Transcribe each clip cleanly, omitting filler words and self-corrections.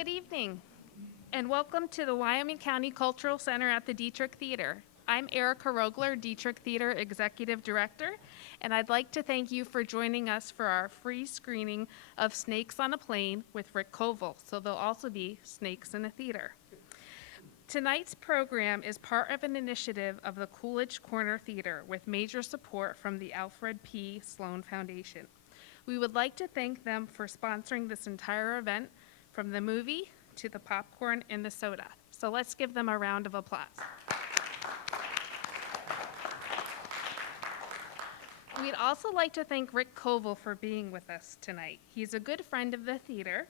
Good evening, and welcome to the Wyoming County Cultural Center at the Dietrich Theater. I'm Erica Rogler, Dietrich Theater Executive Director, and I'd like to thank you for joining us for our free screening of Snakes on a Plane with Rick Koval, so there'll also be snakes in a theater. Tonight's program is part of an initiative of the Coolidge Corner Theater with major support from the ALFRED P. SLOAN Foundation. We would like to thank them for sponsoring this entire event, from the movie to the popcorn and the soda. So let's give them a round of applause. We'd also like to thank Rick Koval for being with us tonight. He's a good friend of the theater,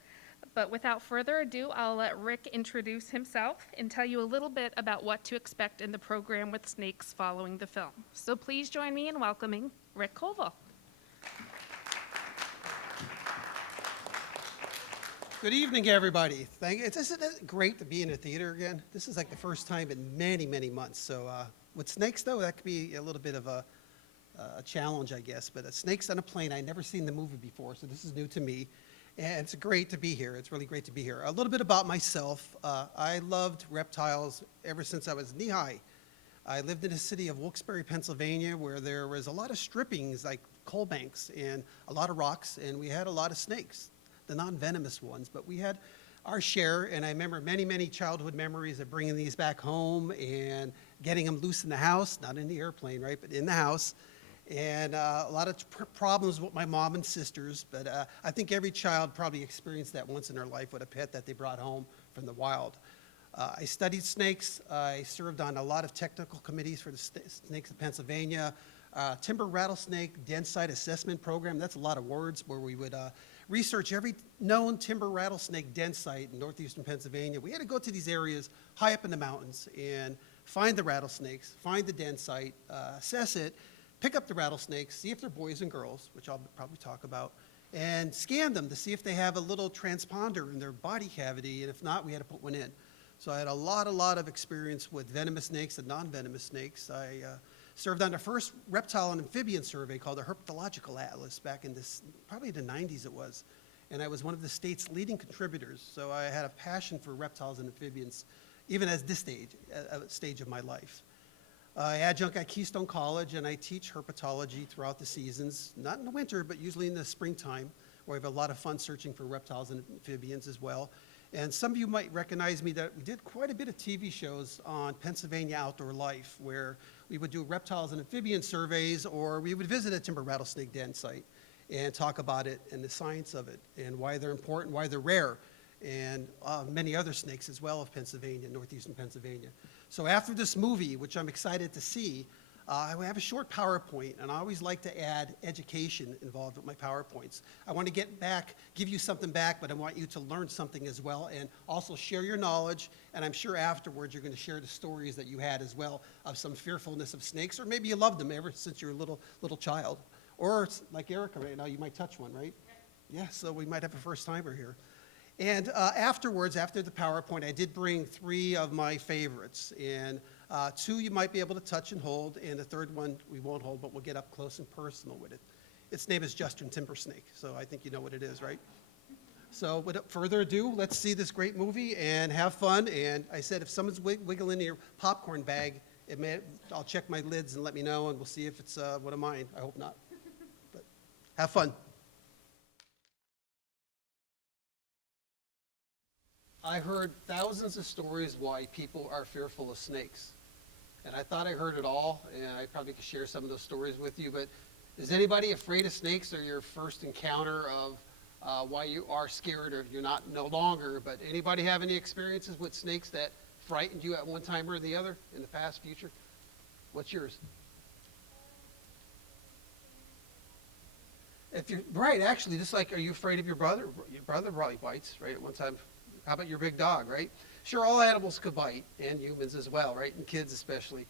but without further ado, I'll let Rick introduce himself and tell you a little bit about what to expect in the program with snakes following the film. So please join me in welcoming Rick Koval. Good evening, everybody. Isn't it great to be in a theater again? This is like the first time in many, many months. So with snakes, though, that could be a little bit of a challenge, I guess. But Snakes on a Plane, I'd never seen the movie before, so this is new to me. And it's great to be here. It's really great to be here. A little bit about myself. I loved reptiles ever since I was knee-high. I lived in the city of Wilkes-Barre, Pennsylvania, where there was a lot of strippings, like coal banks, and a lot of rocks, and we had a lot of snakes. The non-venomous ones, but we had our share, and I remember many, many childhood memories of bringing these back home and getting them loose in the house, not in the airplane, right, but in the house, and a lot of problems with my mom and sisters, but I think every child probably experienced that once in their life with a pet that they brought home from the wild. I studied snakes. I served on a lot of technical committees for the snakes of Pennsylvania, timber rattlesnake den site assessment program. That's a lot of words, where we would research every known timber rattlesnake den site in northeastern Pennsylvania. We had to go to these areas high up in the mountains and find the rattlesnakes, find the den site, assess it, pick up the rattlesnakes, see if they're boys and girls, which I'll probably talk about, and scan them to see if they have a little transponder in their body cavity, and if not, we had to put one in. So I had a lot of experience with venomous snakes and non-venomous snakes. I served on the first reptile and amphibian survey called the Herpetological Atlas back in probably the 90s it was. And I was one of the state's leading contributors. So I had a passion for reptiles and amphibians, even at this stage of my life. I adjunct at Keystone College, and I teach herpetology throughout the seasons, not in the winter, but usually in the springtime, where I have a lot of fun searching for reptiles and amphibians as well. And some of you might recognize me that we did quite a bit of TV shows on Pennsylvania Outdoor Life, where we would do reptiles and amphibian surveys, or we would visit a timber rattlesnake den site and talk about it and the science of it and why they're important, why they're rare, and many other snakes as well of Pennsylvania, northeastern Pennsylvania. So after this movie, which I'm excited to see, I have a short PowerPoint, and I always like to add education involved with my PowerPoints. I want to give you something back, but I want you to learn something as well, and also share your knowledge, and I'm sure afterwards you're going to share the stories that you had as well of some fearfulness of snakes, or maybe you loved them ever since you were a little child. Or like Erica right now, you might touch one, right? Yeah, so we might have a first timer here. And afterwards, after the PowerPoint, I did bring 3 of my favorites, and 2 you might be able to touch and hold, and the third one we won't hold, but we'll get up close and personal with it. Its name is Justin Timbersnake, so I think you know what it is, right? So without further ado, let's see this great movie and have fun. And I said, if someone's wiggling your popcorn bag, I'll check my lids and let me know, and we'll see if it's one of mine. I hope not. But have fun. I heard thousands of stories why people are fearful of snakes. And I thought I heard it all, and I probably could share some of those stories with you. But is anybody afraid of snakes, or your first encounter of why you are scared, or you're not no longer? But anybody have any experiences with snakes that frightened you at one time or the other in the past, future? What's yours? If you're right, actually, just like, are you afraid of your brother? Your brother probably bites, right, at one time. How about your big dog, right? Sure, all animals could bite, and humans as well, right, and kids especially.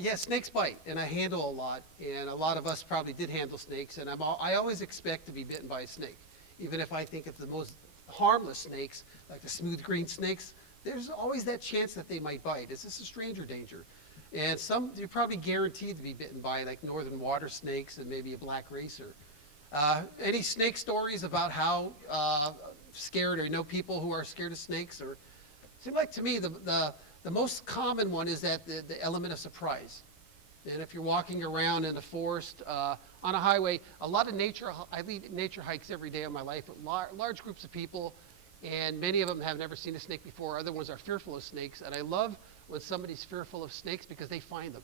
Yeah, snakes bite, and I handle a lot, and a lot of us probably did handle snakes, and I always expect to be bitten by a snake. Even if I think it's the most harmless snakes, like the smooth green snakes, there's always that chance that they might bite. It's just a stranger danger. And some you're probably guaranteed to be bitten by, like northern water snakes and maybe a black racer. Any snake stories about how scared, or you know people who are scared of snakes, or it seems like to me the most common one is that the element of surprise. And if you're walking around in the forest, on a highway, a lot of nature, I lead nature hikes every day of my life with large groups of people, and many of them have never seen a snake before. Other ones are fearful of snakes, and I love when somebody's fearful of snakes because they find them.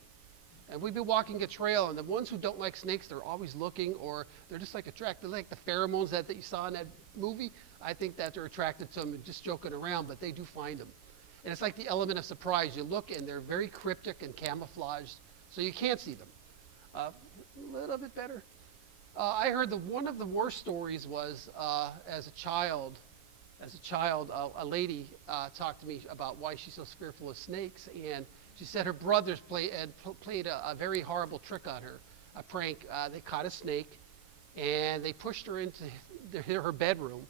And we've been walking a trail, and the ones who don't like snakes, they're always looking, or they're just like attracted, like the pheromones that you saw in that movie. I think that they're attracted to them and just joking around, but they do find them. And it's like the element of surprise. You look, and they're very cryptic and camouflaged, so you can't see them. A little bit better. I heard one of the worst stories was as a child, a lady talked to me about why she's so fearful of snakes, and she said her brothers played a very horrible trick on her, a prank. They caught a snake, and they pushed her into her bedroom,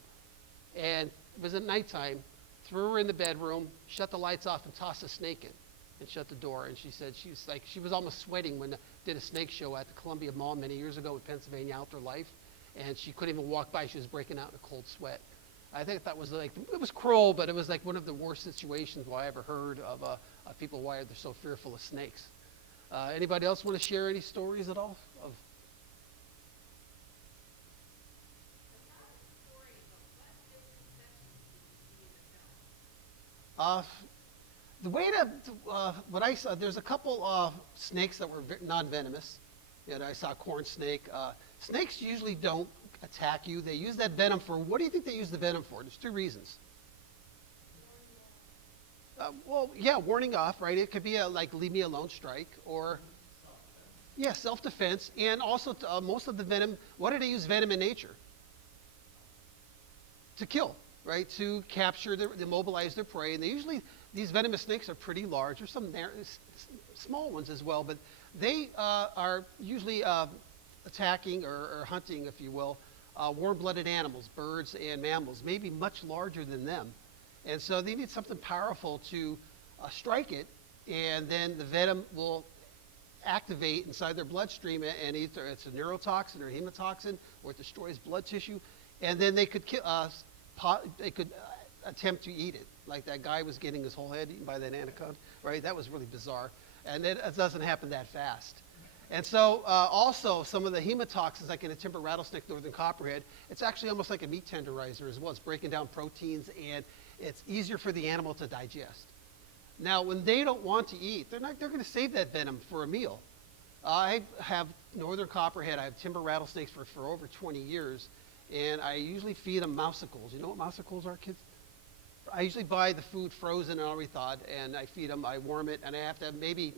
and it was at nighttime, threw her in the bedroom, shut the lights off, and tossed the snake in, and shut the door. And she said she was almost sweating when I did a snake show at the Columbia Mall many years ago with Pennsylvania Outdoor Life, and she couldn't even walk by. She was breaking out in a cold sweat. I think that was it was cruel, but it was like one of the worst situations I ever heard of people why they're so fearful of snakes. Anybody else want to share any stories at all? The way what I saw, there's a couple of snakes that were non-venomous. I saw a corn snake. Snakes usually don't attack you. They use that venom for, what do you think they use the venom for? There's two reasons. Well, yeah, warning off, right? It could be like leave me alone strike, or yeah, self-defense. And also most of the venom, what do they use venom in nature? To kill, right? To capture, immobilize their prey. And these venomous snakes are pretty large. There's some small ones as well, but they are usually attacking or hunting, if you will, warm-blooded animals, birds and mammals, maybe much larger than them. And so they need something powerful to strike it, and then the venom will activate inside their bloodstream, and either it's a neurotoxin or hematoxin, or it destroys blood tissue, and then they could attempt to eat it. Like that guy was getting his whole head eaten by that anaconda, right? That was really bizarre, and it doesn't happen that fast. And so also some of the hematoxins, like in a timber rattlesnake, northern copperhead, it's actually almost like a meat tenderizer as well. It's breaking down proteins, and it's easier for the animal to digest. Now, when they don't want to eat, they're going to save that venom for a meal. I have northern copperhead. I have timber rattlesnakes for over 20 years, and I usually feed them mousicles. You know what mousicles are, kids? I usually buy the food frozen and already thawed, and I feed them. I warm it, and I have to maybe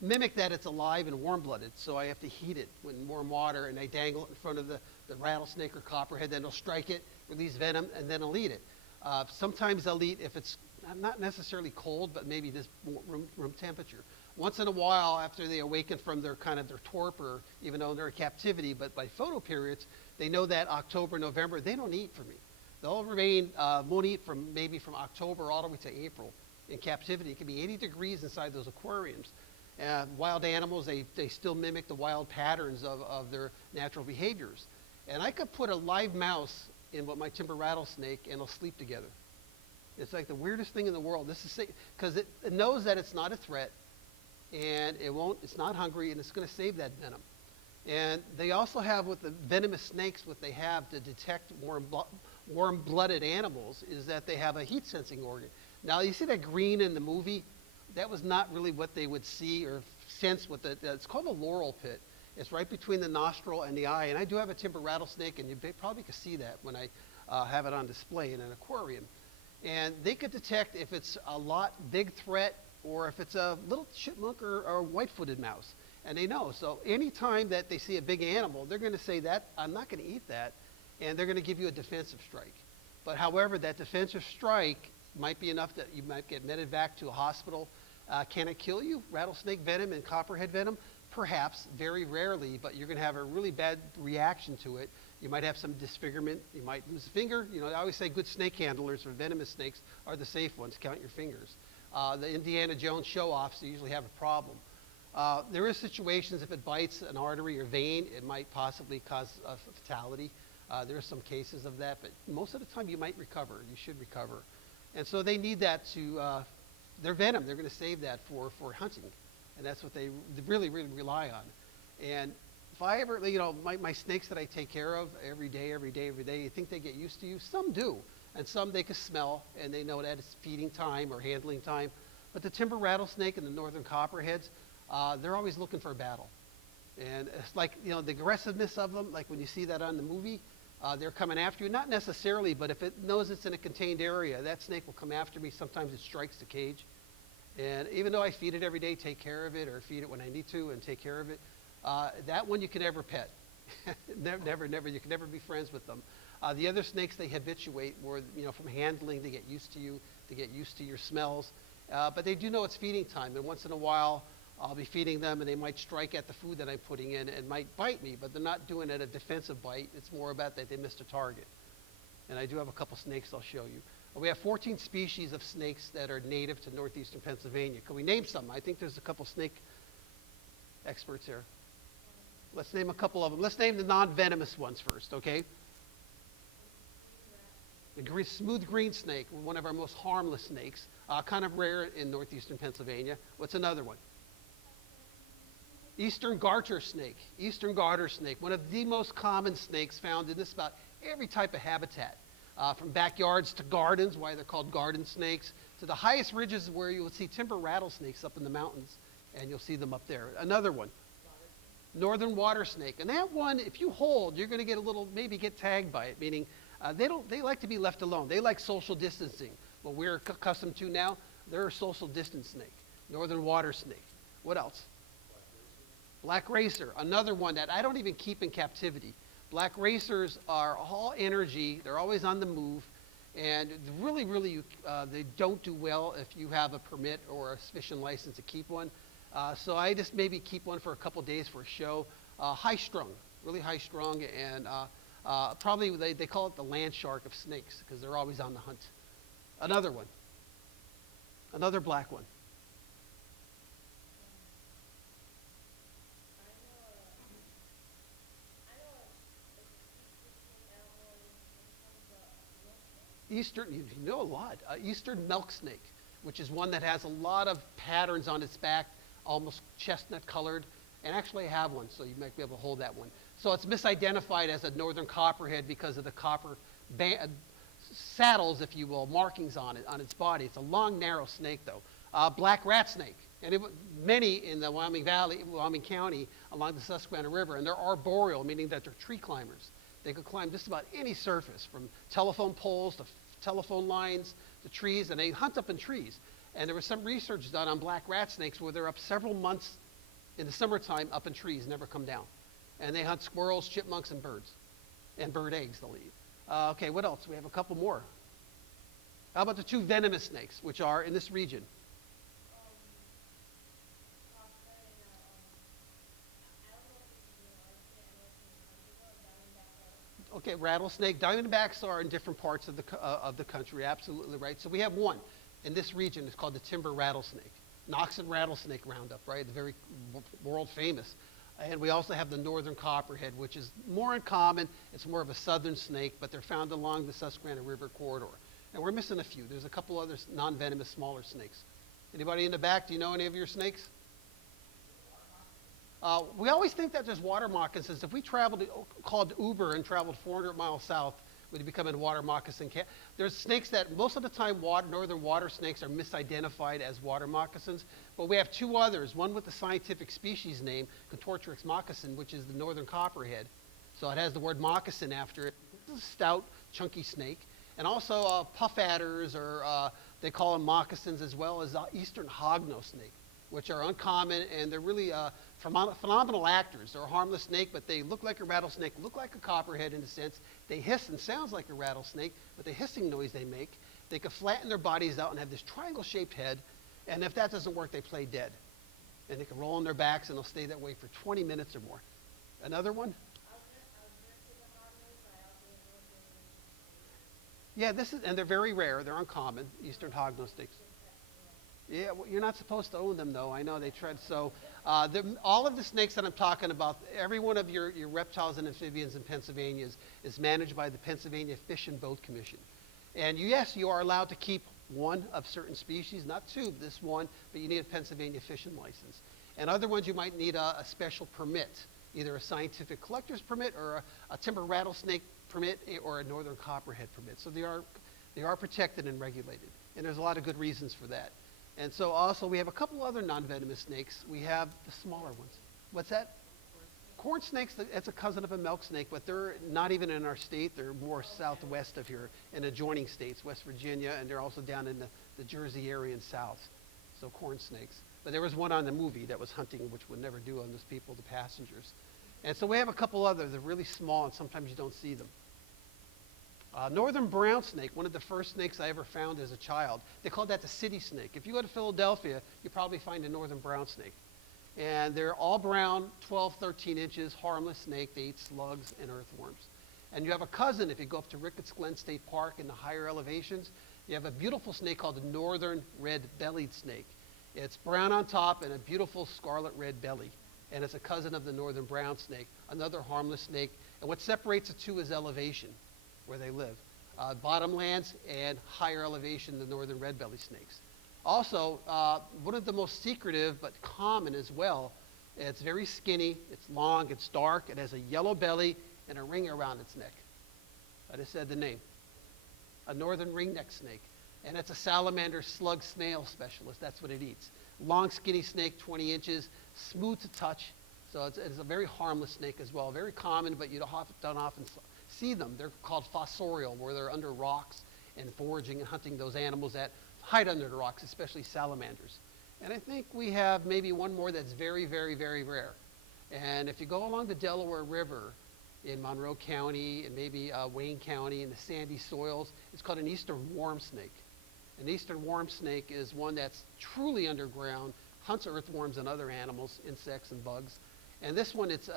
mimic that it's alive and warm-blooded, so I have to heat it with warm water, and I dangle it in front of the rattlesnake or copperhead. Then they'll strike it, release venom, and then I'll eat it. Sometimes I'll eat if it's not necessarily cold, but maybe just room temperature. Once in a while, after they awaken from their torpor, even though they're in captivity, but by photo periods, they know that October, November, they don't eat for me. They'll won't eat from October all the way to April in captivity. It can be 80 degrees inside those aquariums. Wild animals, they still mimic the wild patterns of their natural behaviors. And I could put a live mouse in my timber rattlesnake, and they'll sleep together. It's like the weirdest thing in the world. This is because it knows that it's not a threat, and it's not hungry, and it's going to save that venom. And they also have, with the venomous snakes, what they have to detect warm-blooded animals is that they have a heat-sensing organ. Now, you see that green in the movie? That was not really what they would see or sense it's called a laurel pit. It's right between the nostril and the eye. And I do have a timber rattlesnake, and you probably could see that when I have it on display in an aquarium. And they could detect if it's a big threat, or if it's a little chipmunk or white-footed mouse. And they know. So anytime that they see a big animal, they're going to say that, I'm not going to eat that, and they're going to give you a defensive strike. But however, that defensive strike might be enough that you might get medevac to a hospital. Can it kill you? Rattlesnake venom and copperhead venom? Perhaps, very rarely, but you're going to have a really bad reaction to it. You might have some disfigurement. You might lose a finger. I always say good snake handlers for venomous snakes are the safe ones. Count your fingers. The Indiana Jones show-offs usually have a problem. There is situations if it bites an artery or vein, it might possibly cause a fatality. There are some cases of that, but most of the time you might recover. You should recover. And so they need that to, their venom, they're going to save that for hunting. And that's what they really, really rely on. And if I ever, my snakes that I take care of every day, you think they get used to you? Some do. And some they can smell, and they know that it's feeding time or handling time. But the timber rattlesnake and the northern copperheads, they're always looking for a battle. And it's like, the aggressiveness of them, like when you see that on the movie, they're coming after you. Not necessarily, but if it knows it's in a contained area, that snake will come after me. Sometimes it strikes the cage. And even though I feed it every day, take care of it, or feed it when I need to and take care of it, that one you can never pet. never, you can never be friends with them. The other snakes, they habituate more, from handling, they get used to you, they get used to your smells. But they do know it's feeding time, and once in a while, I'll be feeding them, and they might strike at the food that I'm putting in and might bite me, but they're not doing it a defensive bite. It's more about that they missed a target. And I do have a couple snakes I'll show you. We have 14 species of snakes that are native to northeastern Pennsylvania. Can we name some? I think there's a couple snake experts here. Let's name a couple of them. Let's name the non-venomous ones first, okay? The smooth green snake, one of our most harmless snakes, kind of rare in northeastern Pennsylvania. What's another one? Eastern garter snake. Eastern garter snake, one of the most common snakes found in just about every type of habitat. From backyards to gardens, why they're called garden snakes, to the highest ridges where you will see timber rattlesnakes up in the mountains, and you'll see them up there. Another one, northern water snake. And that one, if you hold, you're going to get maybe get tagged by it, meaning they like to be left alone. They like social distancing. What we're accustomed to now, they're a social distance snake. Northern water snake. What else? Black racer, another one that I don't even keep in captivity. Black racers are all energy. They're always on the move. And really, they don't do well if you have a permit or a fishing license to keep one. So I just maybe keep one for a couple days for a show. High-strung, really high-strung. And probably they call it the land shark of snakes because they're always on the hunt. Another one. Another black one. Eastern, you know a lot. Eastern milk snake, which is one that has a lot of patterns on its back, almost chestnut colored. And actually I have one, so you might be able to hold that one. So it's misidentified as a northern copperhead because of the copper saddles, if you will, markings on it, on its body. It's a long, narrow snake, though. Black rat snake. And many in the Wyoming Valley, Wyoming County, along the Susquehanna River, and they're arboreal, meaning that they're tree climbers. They could climb just about any surface, from telephone poles to telephone lines to trees, and they hunt up in trees. And there was some research done on black rat snakes where they're up several months in the summertime up in trees, never come down. And they hunt squirrels, chipmunks, and birds. And bird eggs, they'll eat. Okay, what else? We have a couple more. How about the two venomous snakes, which are in this region? Okay, rattlesnake. Diamondbacks are in different parts of the country, absolutely right. So we have one in this region. It's called the timber rattlesnake. Knoxon rattlesnake roundup, right? The very world famous. And we also have the northern copperhead, which is more uncommon. It's more of a southern snake, but they're found along the Susquehanna River corridor. And we're missing a few. There's a couple other non-venomous smaller snakes. Anybody in the back? Do you know any of your snakes? We always think that there's water moccasins. If we called Uber and traveled 400 miles south, we'd become a water moccasin. There's snakes that most of the time northern water snakes are misidentified as water moccasins, but we have two others, one with the scientific species name, Contortrix moccasin, which is the northern copperhead. So it has the word moccasin after it. It's a stout, chunky snake. And also puff adders, or they call them moccasins, as well as eastern hognose snake, which are uncommon, and they're really phenomenal actors. They're a harmless snake, but they look like a rattlesnake, look like a copperhead in a sense. They hiss and sounds like a rattlesnake, but the hissing noise they make, they can flatten their bodies out and have this triangle-shaped head, and if that doesn't work, they play dead. And they can roll on their backs, and they'll stay that way for 20 minutes or more. Another one? Yeah, and they're very rare. They're uncommon, eastern hognose snakes. Yeah, well, you're not supposed to own them, though. I know they tried. So, all of the snakes that I'm talking about, every one of your reptiles and amphibians in Pennsylvania is managed by the Pennsylvania Fish and Boat Commission. And yes, you are allowed to keep one of certain species, not two, this one, but you need a Pennsylvania fishing license. And other ones, you might need a special permit, either a scientific collector's permit or a timber rattlesnake permit or a northern copperhead permit. So they are protected and regulated. And there's a lot of good reasons for that. And so also we have a couple other non-venomous snakes. We have the smaller ones. What's that? Corn snakes, that's a cousin of a milk snake, but they're not even in our state. They're more southwest of here in adjoining states, West Virginia, and they're also down in the Jersey area and south. So corn snakes. But there was one on the movie that was hunting, which would never do on those people, the passengers. And so we have a couple others. They're really small, and sometimes you don't see them. Northern brown snake, one of the first snakes I ever found as a child. They called that the city snake. If you go to Philadelphia, you probably find a northern brown snake. And they're all brown, 12, 13 inches, harmless snake. They eat slugs and earthworms. And you have a cousin, if you go up to Ricketts Glen State Park in the higher elevations, you have a beautiful snake called the northern red-bellied snake. It's brown on top and a beautiful scarlet red belly. And it's a cousin of the northern brown snake, another harmless snake. And what separates the two is elevation, where they live. Bottomlands and higher elevation, the northern red-belly snakes. Also, one of the most secretive but common as well, it's very skinny, it's long, it's dark, it has a yellow belly and a ring around its neck. I just said the name. A northern ringneck snake. And it's a salamander slug snail specialist. That's what it eats. Long, skinny snake, 20 inches, smooth to touch. So it's a very harmless snake as well. Very common, but you don't often see them. They're called fossorial, where they're under rocks and foraging and hunting those animals that hide under the rocks, especially salamanders. And I think we have maybe one more that's very, very, very rare. And if you go along the Delaware River in Monroe County and maybe Wayne County in the sandy soils, it's called an eastern worm snake. An eastern worm snake is one that's truly underground, hunts earthworms and other animals, insects and bugs. And this one, it's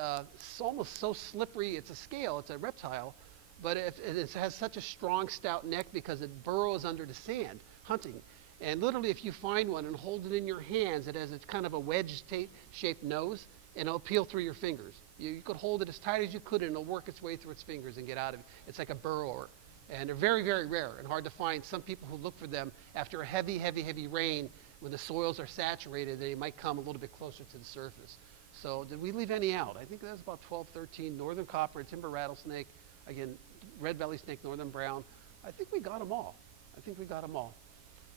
almost so slippery. It's a scale, it's a reptile, but it has such a strong, stout neck because it burrows under the sand, hunting. And literally, if you find one and hold it in your hands, it has a kind of a wedge-shaped nose, and it'll peel through your fingers. You could hold it as tight as you could, and it'll work its way through its fingers and get out of it. It's like a burrower. And they're very, very rare and hard to find. Some people who look for them after a heavy, heavy, heavy rain, when the soils are saturated, they might come a little bit closer to the surface. So did we leave any out? I think that's about 12, 13. Northern copper, timber rattlesnake, again, red belly snake, northern brown. I think we got them all.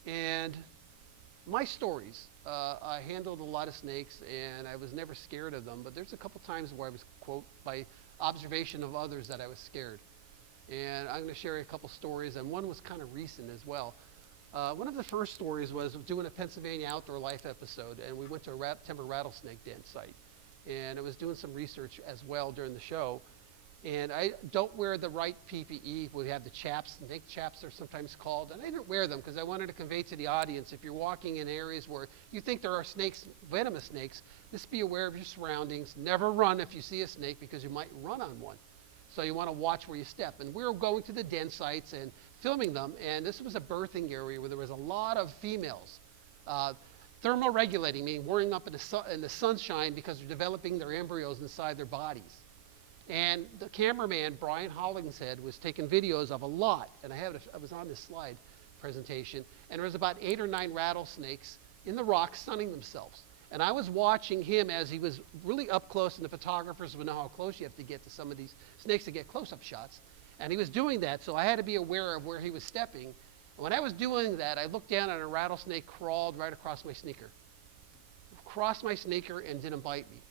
And my stories, I handled a lot of snakes, and I was never scared of them, but there's a couple times where I was, quote, by observation of others that I was scared. And I'm going to share a couple stories, and one was kind of recent as well. One of the first stories was doing a Pennsylvania Outdoor Life episode, and we went to a timber rattlesnake den site. And I was doing some research as well during the show. And I don't wear the right PPE. We have the chaps, snake chaps they're sometimes called. And I didn't wear them because I wanted to convey to the audience, if you're walking in areas where you think there are snakes, venomous snakes, just be aware of your surroundings. Never run if you see a snake because you might run on one. So you want to watch where you step. And we were going to the den sites and filming them. And this was a birthing area where there was a lot of females. Thermoregulating, meaning warming up in the sunshine because they're developing their embryos inside their bodies. And the cameraman, Brian Hollingshead, was taking videos of a lot, and I was on this slide presentation, and there was about 8 or 9 rattlesnakes in the rocks sunning themselves. And I was watching him as he was really up close, and the photographers would know how close you have to get to some of these snakes to get close-up shots. And he was doing that, so I had to be aware of where he was stepping. And when I was doing that, I looked down and a rattlesnake crawled right across my sneaker. Crossed my sneaker and didn't bite me.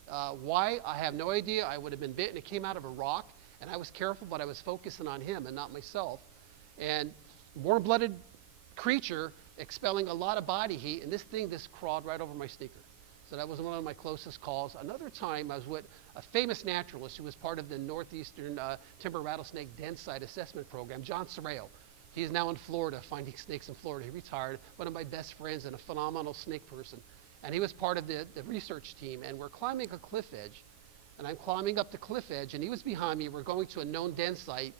Why? I have no idea. I would have been bitten. It came out of a rock, and I was careful, but I was focusing on him and not myself. And warm-blooded creature expelling a lot of body heat, and this thing just crawled right over my sneaker. So that was one of my closest calls. Another time, I was with a famous naturalist who was part of the Northeastern Timber Rattlesnake Den Site Assessment Program, John Sorreo. He's now in Florida, finding snakes in Florida. He retired, one of my best friends and a phenomenal snake person. And he was part of the research team, and we're climbing a cliff edge. And I'm climbing up the cliff edge, and he was behind me. We're going to a known den site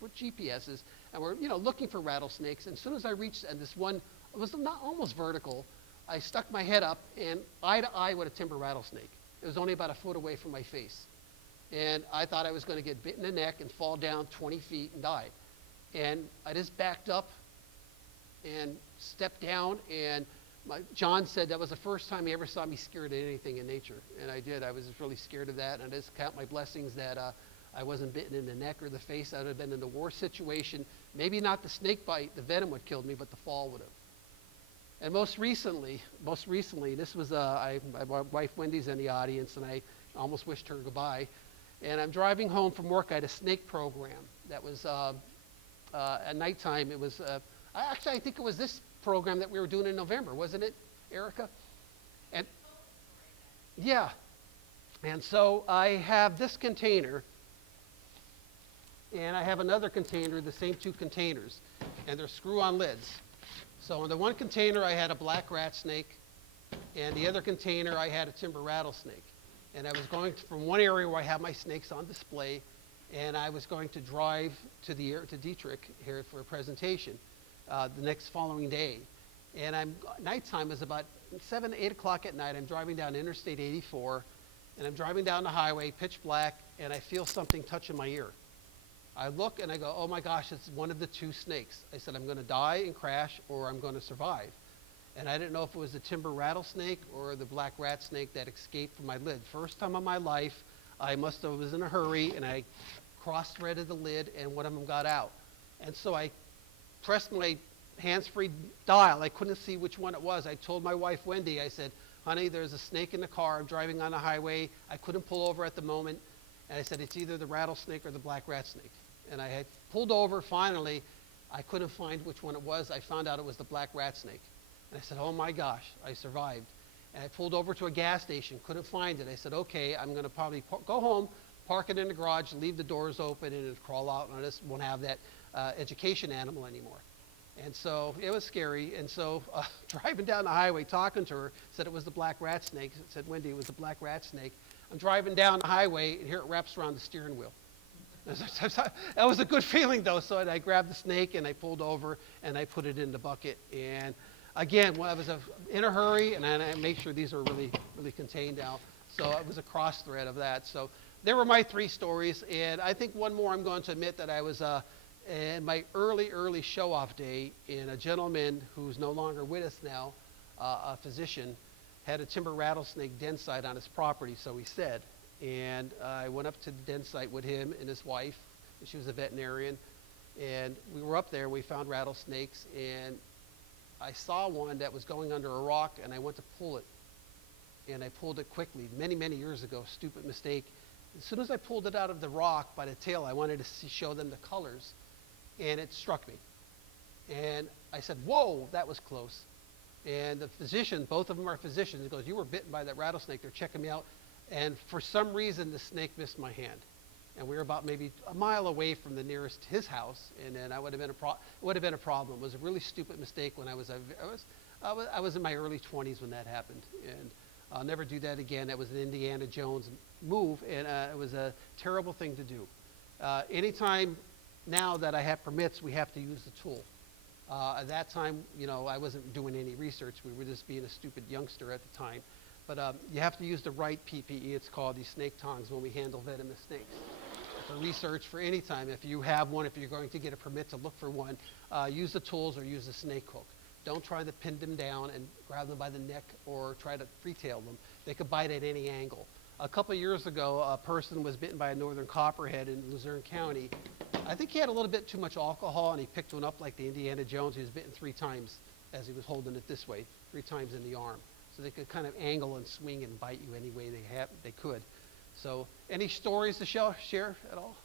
with GPSs, and we're looking for rattlesnakes. And as soon as I reached, and this one, it was not almost vertical, I stuck my head up and eye to eye with a timber rattlesnake. It was only about a foot away from my face. And I thought I was going to get bit in the neck and fall down 20 feet and die. And I just backed up and stepped down, and John said that was the first time he ever saw me scared of anything in nature. And I did. I was just really scared of that, and I just count my blessings that I wasn't bitten in the neck or the face. I would have been in the worst situation. Maybe not the snake bite, the venom would kill me, but the fall would have. And most recently, this was, my wife Wendy's in the audience, and I almost wished her goodbye. And I'm driving home from work. I had a snake program that was at nighttime. It was, I think it was this program that we were doing in November, wasn't it, Erica? And yeah. And so I have this container, and I have another container, the same two containers, and they're screw-on lids. So in the one container, I had a black rat snake, and the other container, I had a timber rattlesnake. And I was going from one area where I have my snakes on display, and I was going to drive to Dietrich here for a presentation the next following day. And nighttime is about 7, 8 o'clock at night. I'm driving down Interstate 84, and I'm driving down the highway, pitch black, and I feel something touching my ear. I look and I go, oh my gosh, it's one of the two snakes. I said, I'm going to die and crash, or I'm going to survive. And I didn't know if it was the timber rattlesnake or the black rat snake that escaped from my lid. First time in my life, I was in a hurry, and I cross-threaded the lid, and one of them got out. And so I pressed my hands-free dial. I couldn't see which one it was. I told my wife, Wendy, I said, honey, there's a snake in the car. I'm driving on the highway. I couldn't pull over at the moment. And I said, it's either the rattlesnake or the black rat snake. And I had pulled over. Finally, I couldn't find which one it was. I found out it was the black rat snake. And I said, oh my gosh, I survived. And I pulled over to a gas station, couldn't find it. I said, okay, I'm going to probably go home, park it in the garage, leave the doors open, and it'll crawl out, and I just won't have that education animal anymore. And so it was scary. And so driving down the highway, talking to her, said it was the black rat snake. I said, Wendy, it was the black rat snake. I'm driving down the highway, and here it wraps around the steering wheel. That was a good feeling, though. So I grabbed the snake, and I pulled over, and I put it in the bucket. And again, I was in a hurry, and I make sure these are really, really contained now. So it was a cross thread of that. So there were my 3 stories. And I think one more I'm going to admit that I was in my early show-off day, and a gentleman who's no longer with us now, a physician, had a timber rattlesnake den site on his property, so he said. And I went up to the den site with him and his wife. She was a veterinarian. And we were up there. We found rattlesnakes. And I saw one that was going under a rock, and I went to pull it. And I pulled it quickly, many, many years ago. Stupid mistake. As soon as I pulled it out of the rock by the tail, I wanted to show them the colors. And it struck me. And I said, whoa, that was close. And the physician, both of them are physicians, he goes, you were bitten by that rattlesnake. They're checking me out. And for some reason, the snake missed my hand. And we were about maybe a mile away from the nearest his house, and then it would have been a problem. It was a really stupid mistake when I was in my early 20s when that happened. And I'll never do that again. That was an Indiana Jones move, and it was a terrible thing to do. Anytime now that I have permits, we have to use the tool. At that time, I wasn't doing any research. We were just being a stupid youngster at the time. But you have to use the right PPE. It's called these snake tongs when we handle venomous snakes. For research, for any time, if you have one, if you're going to get a permit to look for one, use the tools or use the snake hook. Don't try to pin them down and grab them by the neck or try to free-tail them. They could bite at any angle. A couple years ago, a person was bitten by a northern copperhead in Luzerne County. I think he had a little bit too much alcohol, and he picked one up like the Indiana Jones. He was bitten 3 times as he was holding it this way, 3 times in the arm. So they could kind of angle and swing and bite you any way they could. So any stories to share at all?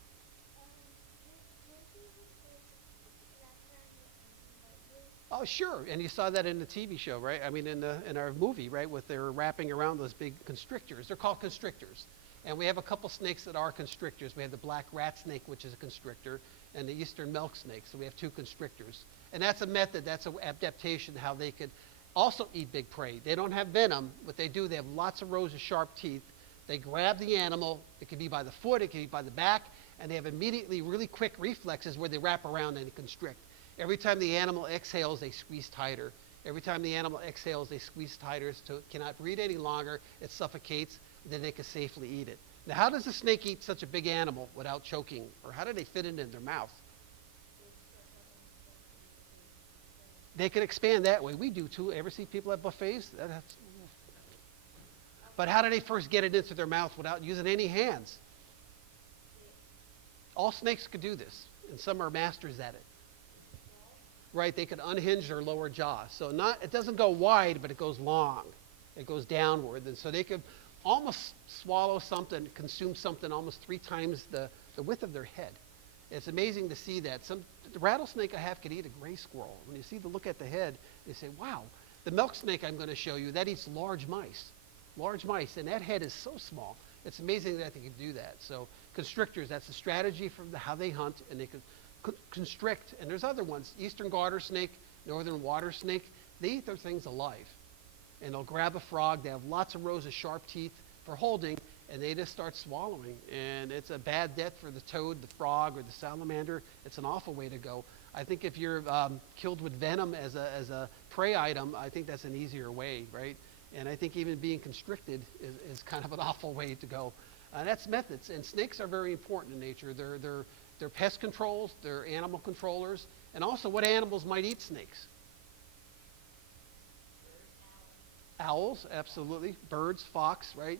Oh, sure. And you saw that in the TV show, right? I mean, in our movie, right, with they're wrapping around those big constrictors. They're called constrictors. And we have a couple snakes that are constrictors. We have the black rat snake, which is a constrictor, and the eastern milk snake. So we have 2 constrictors. And that's a method, that's an adaptation how they could also eat big prey. They don't have venom. What they do, they have lots of rows of sharp teeth. They grab the animal. It could be by the foot, it could be by the back, and they have immediately really quick reflexes where they wrap around and constrict. Every time the animal exhales, they squeeze tighter. Every time the animal exhales, they squeeze tighter so it cannot breathe any longer. It suffocates, then they can safely eat it. Now, how does a snake eat such a big animal without choking? Or how do they fit it in their mouth? They can expand that way. We do too. Ever see people at buffets? But how do they first get it into their mouth without using any hands? All snakes could do this, and some are masters at it. Right, they could unhinge their lower jaw. So it doesn't go wide, but it goes long. It goes downward. And so they could almost swallow something, consume something almost 3 times the width of their head. It's amazing to see that. The rattlesnake I have could eat a gray squirrel. When you see the look at the head, you say, wow. The milk snake I'm going to show you, that eats large mice. Large mice, and that head is so small. It's amazing that they can do that. So constrictors, that's the strategy for how they hunt, and they can constrict. And there's other ones, eastern garter snake, northern water snake. They eat their things alive. And they'll grab a frog. They have lots of rows of sharp teeth for holding, and they just start swallowing. And it's a bad death for the toad, the frog, or the salamander. It's an awful way to go. I think if you're killed with venom as a prey item, I think that's an easier way, right? And I think even being constricted is kind of an awful way to go. That's methods. And snakes are very important in nature. They're pest controls, they're animal controllers, and also what animals might eat snakes? Owls, absolutely. Birds, fox, right?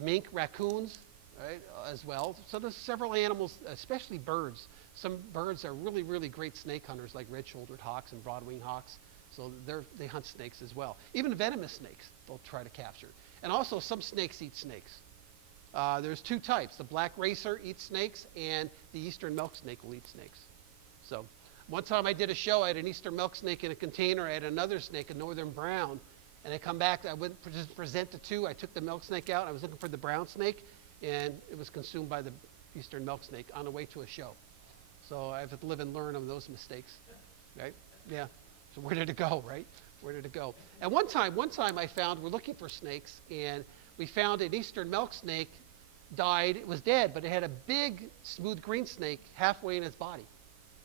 Mink, raccoons, right, as well. So there's several animals, especially birds. Some birds are really, really great snake hunters, like red-shouldered hawks and broad-winged hawks. So they hunt snakes as well. Even venomous snakes, they'll try to capture. And also, some snakes eat snakes. There's 2 types. The black racer eats snakes, and the eastern milk snake will eat snakes. So one time I did a show, I had an eastern milk snake in a container. I had another snake, a northern brown. And I come back, I went to present the 2. I took the milk snake out. I was looking for the brown snake, and it was consumed by the eastern milk snake on the way to a show. So I have to live and learn of those mistakes, right? Yeah. So where did it go, right? Where did it go? And one time I found, we're looking for snakes, and we found an eastern milk snake died. It was dead, but it had a big, smooth green snake halfway in its body.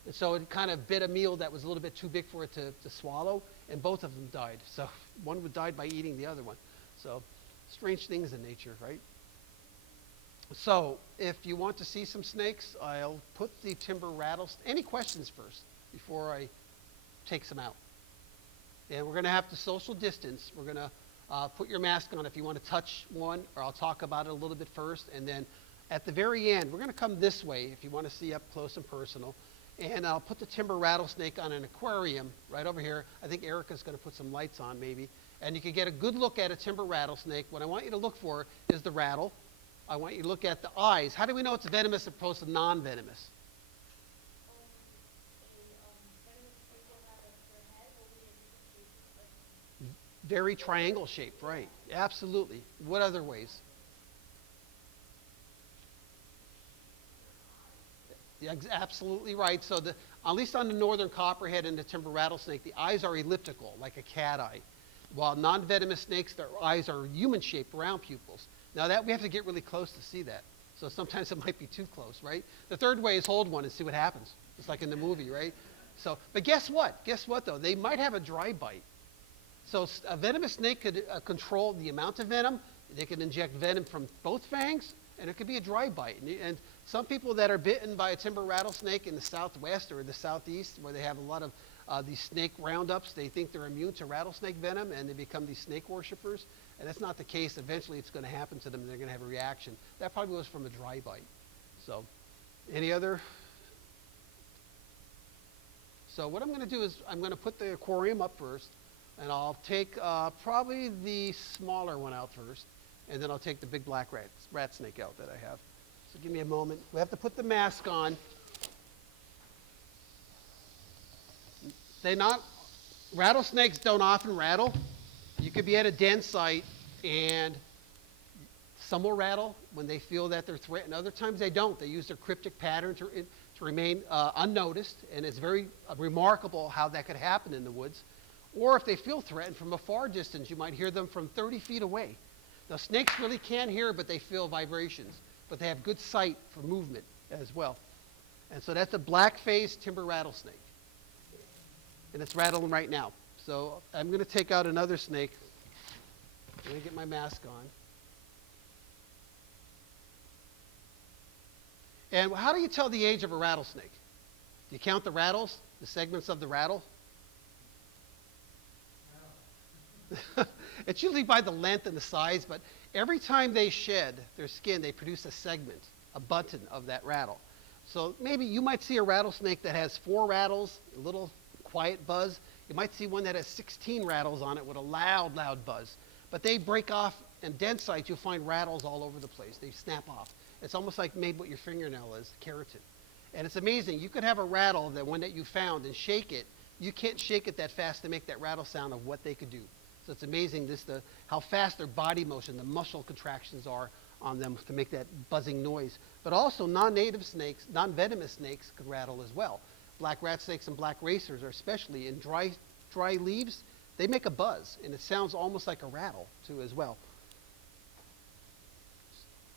And so it kind of bit a meal that was a little bit too big for it to swallow, and both of them died. So one died by eating the other one. So strange things in nature, right? So if you want to see some snakes, I'll put the timber rattlesnake. Any questions first before I take some out? And we're going to have to social distance. We're going to put your mask on if you want to touch one, or I'll talk about it a little bit first. And then at the very end, we're going to come this way if you want to see up close and personal. And I'll put the timber rattlesnake on an aquarium right over here. I think Erica's going to put some lights on maybe. And you can get a good look at a timber rattlesnake. What I want you to look for is the rattle. I want you to look at the eyes. How do we know it's venomous as opposed to non-venomous? Very triangle shaped, right. Absolutely. What other ways? Yeah, absolutely right. So at least on the northern copperhead and the timber rattlesnake, the eyes are elliptical, like a cat eye. While non-venomous snakes, their eyes are human-shaped, round pupils. Now that we have to get really close to see that. So sometimes it might be too close, right? The third way is hold one and see what happens. It's like in the movie, right? So, but guess what? Guess what though? They might have a dry bite. So a venomous snake could control the amount of venom. They can inject venom from both fangs, and it could be a dry bite. And some people that are bitten by a timber rattlesnake in the southwest or the southeast, where they have a lot of these snake roundups, they think they're immune to rattlesnake venom, and they become these snake worshipers. And that's not the case. Eventually, it's going to happen to them, and they're going to have a reaction. That probably was from a dry bite. So, any other? So what I'm going to do is I'm going to put the aquarium up first, and I'll take probably the smaller one out first, and then I'll take the big black rat snake out that I have. So give me a moment. We have to put the mask on. Rattlesnakes don't often rattle. You could be at a den site, and some will rattle when they feel that they're threatened. Other times they don't. They use their cryptic pattern to remain unnoticed, and it's very remarkable how that could happen in the woods. Or if they feel threatened from a far distance, you might hear them from 30 feet away. Now, snakes really can't hear, but they feel vibrations. But they have good sight for movement as well. And so that's a black-faced timber rattlesnake. And it's rattling right now. So I'm going to take out another snake. I'm going to get my mask on. And how do you tell the age of a rattlesnake? Do you count the rattles, the segments of the rattle? It's usually by the length and the size, but every time they shed their skin, they produce a segment, a button of that rattle. So maybe you might see a rattlesnake that has 4 rattles, a little quiet buzz. You might see one that has 16 rattles on it with a loud, loud buzz. But they break off, and dead sites, you'll find rattles all over the place. They snap off. It's almost like made what your fingernail is, keratin. And it's amazing. You could have a rattle, that one that you found, and shake it. You can't shake it that fast to make that rattle sound of what they could do. So it's amazing how fast their body motion, the muscle contractions are on them to make that buzzing noise. But also non-native snakes, non-venomous snakes could rattle as well. Black rat snakes and black racers are especially in dry leaves. They make a buzz, and it sounds almost like a rattle too as well.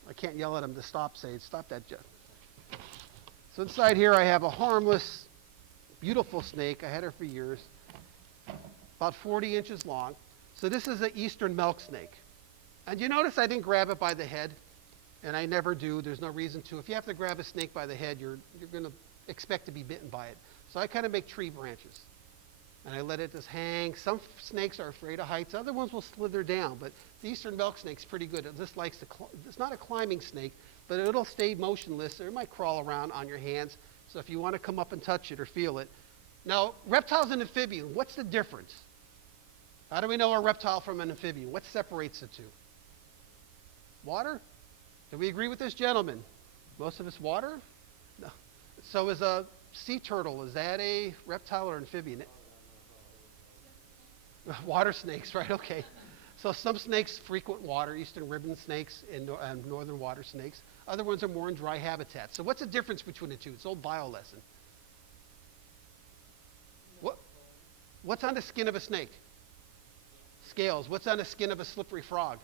I can't yell at them to stop, say, stop that. So inside here I have a harmless, beautiful snake. I had her for years, about 40 inches long. So this is an eastern milk snake. And you notice I didn't grab it by the head, and I never do. There's no reason to. If you have to grab a snake by the head, you're going to expect to be bitten by it. So I kind of make tree branches, and I let it just hang. Some snakes are afraid of heights. Other ones will slither down, but the eastern milk snake's pretty good. It just likes to, it's not a climbing snake, but it'll stay motionless, or it might crawl around on your hands. So if you want to come up and touch it or feel it. Now, reptiles and amphibians, what's the difference? How do we know a reptile from an amphibian? What separates the two? Water? Do we agree with this gentleman? Most of us water? No. So is a sea turtle, is that a reptile or amphibian? Water snakes, right? Okay. So some snakes frequent water, eastern ribbon snakes and northern water snakes. Other ones are more in dry habitats. So what's the difference between the two? It's an old bio lesson. What's on the skin of a snake? Scales. What's on the skin of a slippery frog?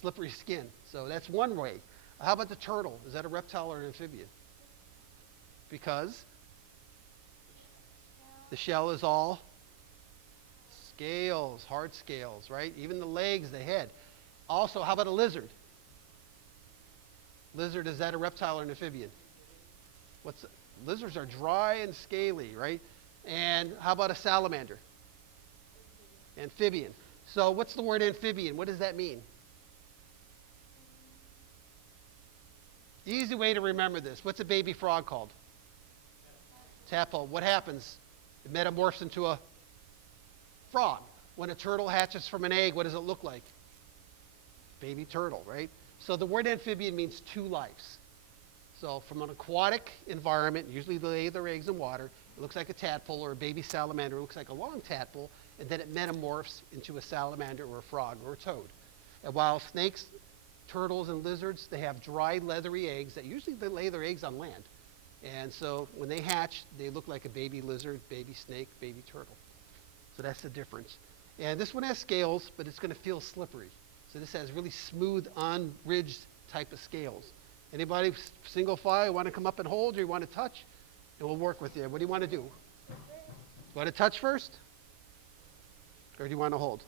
Slippery skin. So that's one way. How about the turtle? Is that a reptile or an amphibian? Because the shell is all scales, hard scales, right? Even the legs, the head. Also, how about a lizard? Lizard, is that a reptile or an amphibian? Lizards are dry and scaly, right? And how about a salamander? Amphibian. So what's the word amphibian? What does that mean? Easy way to remember this. What's a baby frog called? Tadpole. What happens? It metamorphs into a frog. When a turtle hatches from an egg, what does it look like? Baby turtle, right? So the word amphibian means 2 lives. So from an aquatic environment, usually they lay their eggs in water, it looks like a tadpole, or a baby salamander. It looks like a long tadpole, and then it metamorphs into a salamander or a frog or a toad. And while snakes, turtles, and lizards, they have dry, leathery eggs that usually they lay their eggs on land. And so when they hatch, they look like a baby lizard, baby snake, baby turtle. So that's the difference. And this one has scales, but it's going to feel slippery. So this has really smooth, unridged type of scales. Anybody single file want to come up and hold, or you want to touch? And we'll work with you. What do you want to do? Want to touch first? Or do you want to hold?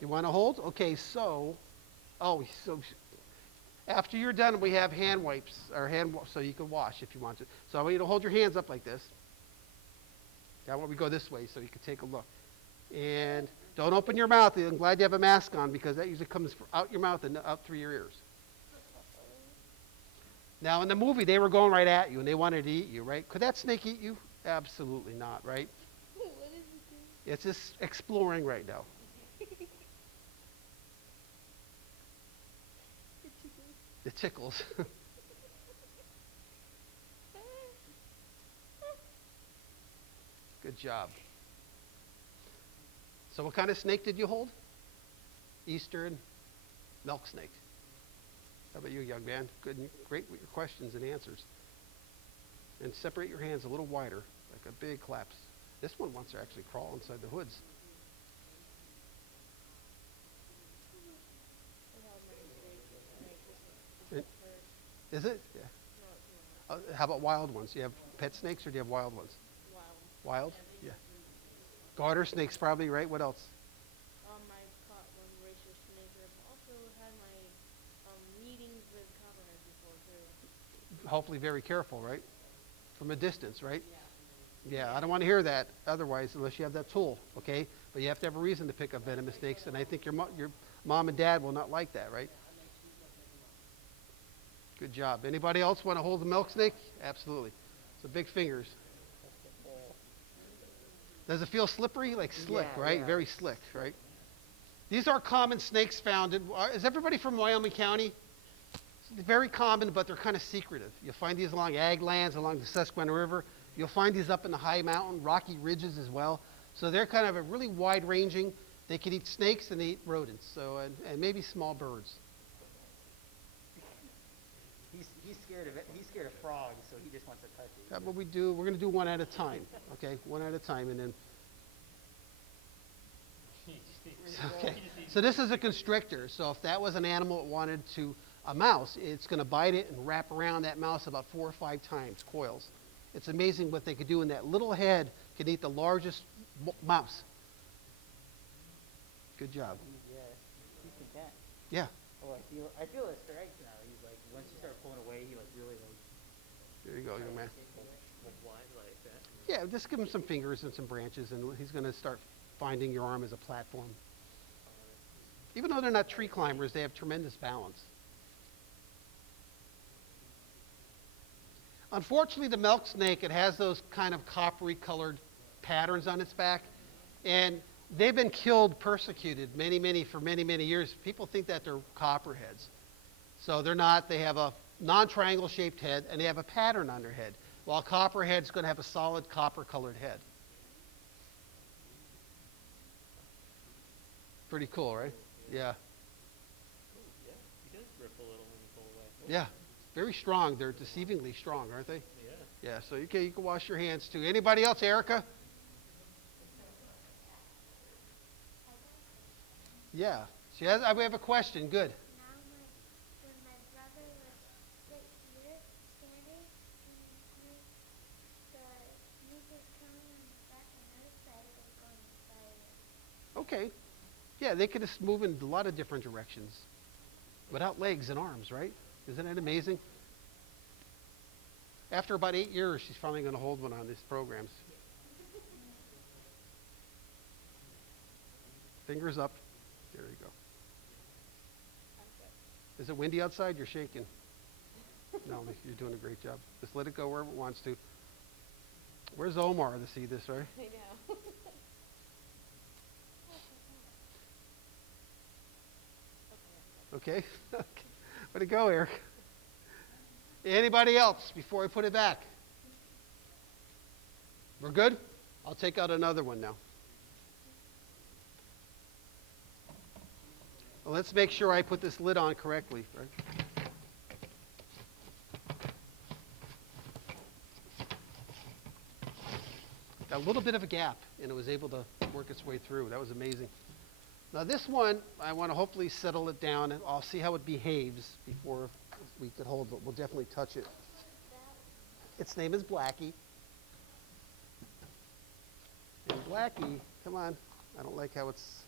You want to hold? Okay, so after you're done, we have hand wipes, or so you can wash if you want to. So I want you to hold your hands up like this. I want we go this way so you can take a look. And don't open your mouth. I'm glad you have a mask on, because that usually comes out your mouth and out through your ears. Now, in the movie, they were going right at you, and they wanted to eat you, right? Could that snake eat you? Absolutely not, right? What is it doing? It's just exploring right now. It tickles. Good job. So what kind of snake did you hold? Eastern milk snake. How about you, young man? Good, great with your questions and answers. And separate your hands a little wider, like a big collapse. This one wants to actually crawl inside the hoods. Is it? Yeah. How about wild ones? Do you have pet snakes, or do you have wild ones? Wild. Wild? Yeah. Garter snakes probably, right? What else? I caught one racer snake. I've also had my meetings with copperheads before too. Hopefully very careful, right? From a distance, right? Yeah, I don't want to hear that otherwise unless you have that tool, okay? But you have to have a reason to pick up venomous snakes, and I think your mom and dad will not like that, right? Good job. Anybody else want to hold the milk snake? Absolutely. So big fingers. Does it feel slippery? Like slick, Yeah, right? yeah. Very slick, right? These are common snakes found in, is everybody from Wyoming County? Very common, but they're kind of secretive. You'll find these along ag lands, along the Susquehanna River. You'll find these up in the high mountain, rocky ridges as well. So they're kind of a really wide-ranging. They can eat snakes and they eat rodents, so and maybe small birds. He's scared of it. He's scared of frogs, so he just wants to touch it. That's what we do. We're going to do one at a time, okay? One at a time, and then. Okay. So this is a constrictor. So if that was an animal that wanted to, a mouse, it's going to bite it and wrap around that mouse about 4 or 5 times, coils. It's amazing what they could do, and that little head can eat the largest mouse. Good job. Yeah, he's content. Yeah. Oh, I feel his strikes now. He's like, once you start pulling away, he like really like. There you go, young man. Blind like that. Yeah, just give him some fingers and some branches, and he's going to start finding your arm as a platform. Even though they're not tree climbers, they have tremendous balance. Unfortunately, the milk snake, it has those kind of coppery colored patterns on its back, and they've been killed, persecuted for many years. People think that they're copperheads. So they're not. They have a non-triangle shaped head, and they have a pattern on their head, while copperhead's going to have a solid copper colored head. Pretty cool, right? Yeah. Yeah, he does rip a little when you pull away. Yeah. Very strong. They're deceivingly strong, aren't they? Yeah. Yeah, so you can wash your hands too. Anybody else, Erica? Yeah. We have a question. Good. Now when my brother was right here standing, the snake was coming on the back and the other side was going sideways. Okay. Yeah, they could just move in a lot of different directions without legs and arms, right? Isn't that amazing? After about 8 years, she's finally going to hold one on these programs. Fingers up. There you go. Is it windy outside? You're shaking. No, you're doing a great job. Just let it go wherever it wants to. Where's Omar to see this, right? I know. Okay. Way to go, Eric. Anybody else before I put it back? We're good? I'll take out another one now. Well, let's make sure I put this lid on correctly. Right? Got a little bit of a gap, and it was able to work its way through. That was amazing. Now this one, I want to hopefully settle it down, and I'll see how it behaves before we could hold it. We'll definitely touch it. Its name is Blackie. And Blackie, come on. I don't like how it's...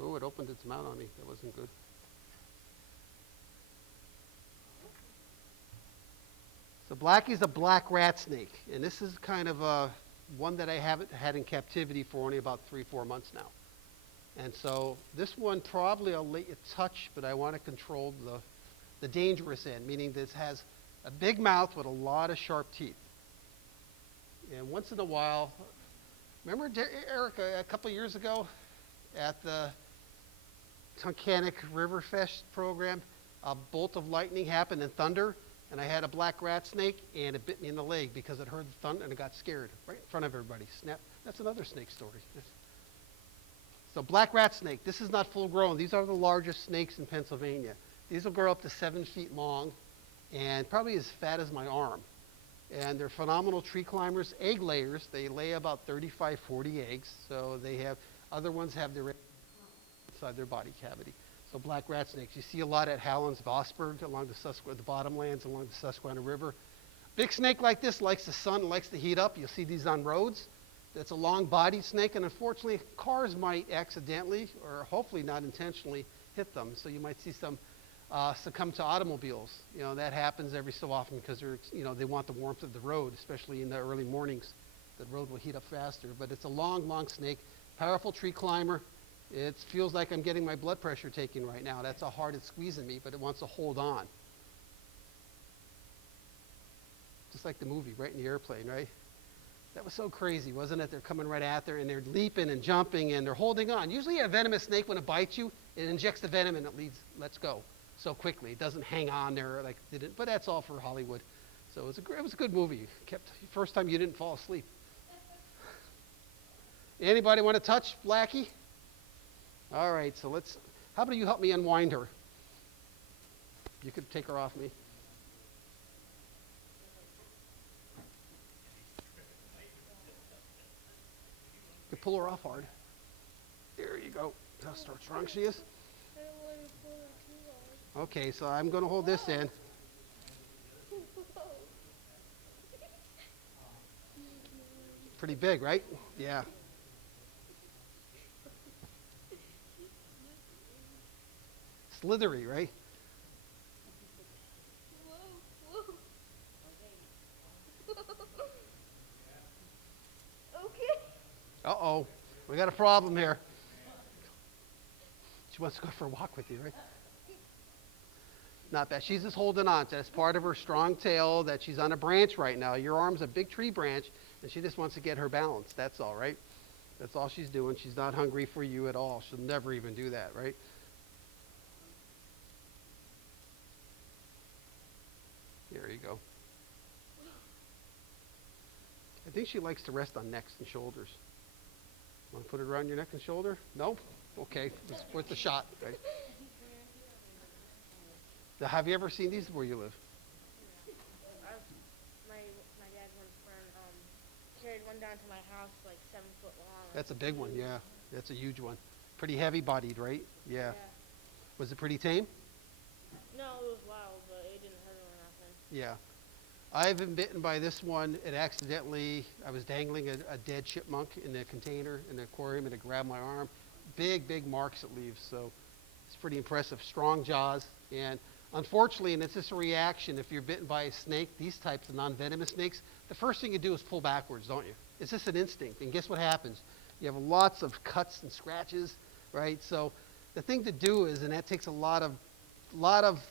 Oh, it opened its mouth on me. That wasn't good. So Blackie's a black rat snake, and this is kind of one that I haven't had in captivity for only about 3-4 months now. And so this one probably I'll let you touch, but I want to control the dangerous end, meaning this has a big mouth with a lot of sharp teeth. And once in a while, remember Erica a couple years ago at the Tunkhannock River Fest program, a bolt of lightning happened and thunder, and I had a black rat snake, and it bit me in the leg because it heard the thunder and it got scared right in front of everybody. Snap. That's another snake story. So black rat snake, this is not full grown. These are the largest snakes in Pennsylvania. These will grow up to 7 feet long and probably as fat as my arm. And they're phenomenal tree climbers, egg layers. They lay about 35, 40 eggs. So they have, other ones have their eggs inside their body cavity. So black rat snakes, you see a lot at Howland's Vosburg along the bottomlands along the Susquehanna River. Big snake like this likes the sun, likes to heat up. You'll see these on roads. That's a long-bodied snake, and unfortunately, cars might accidentally, or hopefully not intentionally, hit them. So you might see some succumb to automobiles. You know, that happens every so often because they want the warmth of the road, especially in the early mornings. The road will heat up faster. But it's a long, long snake, powerful tree climber. It feels like I'm getting my blood pressure taken right now. That's how hard it's squeezing me, but it wants to hold on. Just like the movie, right in the airplane, right? That was so crazy, wasn't it? They're coming right at there, and they're leaping and jumping, and they're holding on. Usually a venomous snake, when it bites you, it injects the venom, and it lets go so quickly. It doesn't hang on there like it did, but that's all for Hollywood. So it was a good movie. First time you didn't fall asleep. Anybody want to touch Blackie? All right, so how about you help me unwind her? You could take her off me. You pull her off hard. There you go. That's how strong she is. I don't want to pull her too hard. Okay, so I'm going to hold this in. Pretty big, right? Yeah. Slithery, right? Whoa, whoa. Okay. Uh-oh. We got a problem here. She wants to go for a walk with you, right? Not bad. She's just holding on. That's part of her strong tail, that she's on a branch right now. Your arm's a big tree branch, and she just wants to get her balance. That's all, right? That's all she's doing. She's not hungry for you at all. She'll never even do that, right? There you go. I think she likes to rest on necks and shoulders. Want to put it around your neck and shoulder? No? Okay, it's worth a shot. Right? Now, have you ever seen these where you live? My dad once carried one down to my house, like 7 foot long. That's a big one, yeah. That's a huge one. Pretty heavy-bodied, right? Yeah. Was it pretty tame? No, it was wild, but it didn't hurt him or nothing. Yeah. I've been bitten by this one. I was dangling a dead chipmunk in the container in the aquarium, and it grabbed my arm. Big, big marks it leaves, so it's pretty impressive. Strong jaws, and unfortunately, and it's just a reaction, if you're bitten by a snake, these types of non-venomous snakes, the first thing you do is pull backwards, don't you? It's just an instinct, and guess what happens? You have lots of cuts and scratches, right? So the thing to do is, and that takes a lot of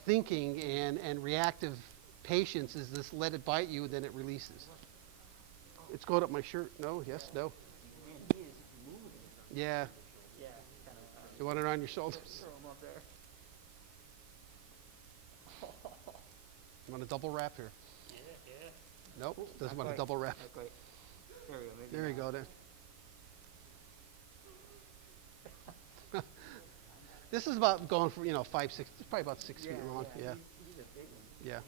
thinking and reactive patience, is just let it bite you, then it releases. It's going up my shirt. No, yes, no. Man, he is moving. Yeah. Yeah, kind of. You want it on your shoulders? Throw him up there. You want a double wrap here? Yeah, yeah. Nope, doesn't Not want a quite. double wrap. Not quite. There we go. Maybe There you now. go there. This is about going for, 5, 6, it's probably about 6 feet long. Yeah, He's a big one. yeah.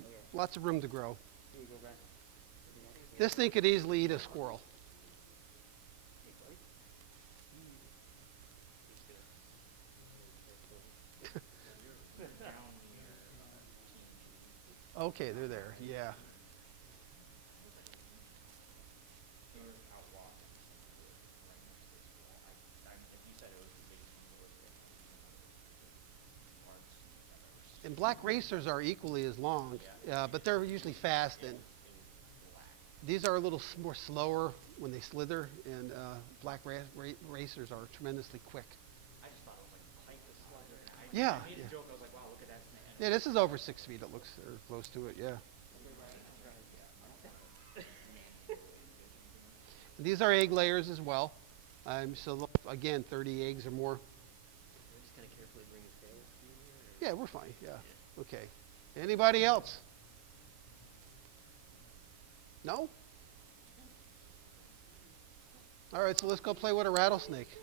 Okay. Lots of room to grow. Here you go, Brad. This thing could easily eat a squirrel. Hey, buddy. Okay, they're there. Yeah. And black racers are equally as long, but they're usually fast. And these are a little more slower when they slither, and black racers are tremendously quick. I just thought it was like the height of slither. Yeah, I made yeah. a joke. I was like, wow, look at that snake. Yeah, this is over 6 feet. It looks, or close to it. Yeah. These are egg layers as well. So again, 30 eggs or more. We're just gonna carefully bring his tail through here. Yeah, we're fine. Yeah. Okay. Anybody else? No? All right, so let's go play with a rattlesnake.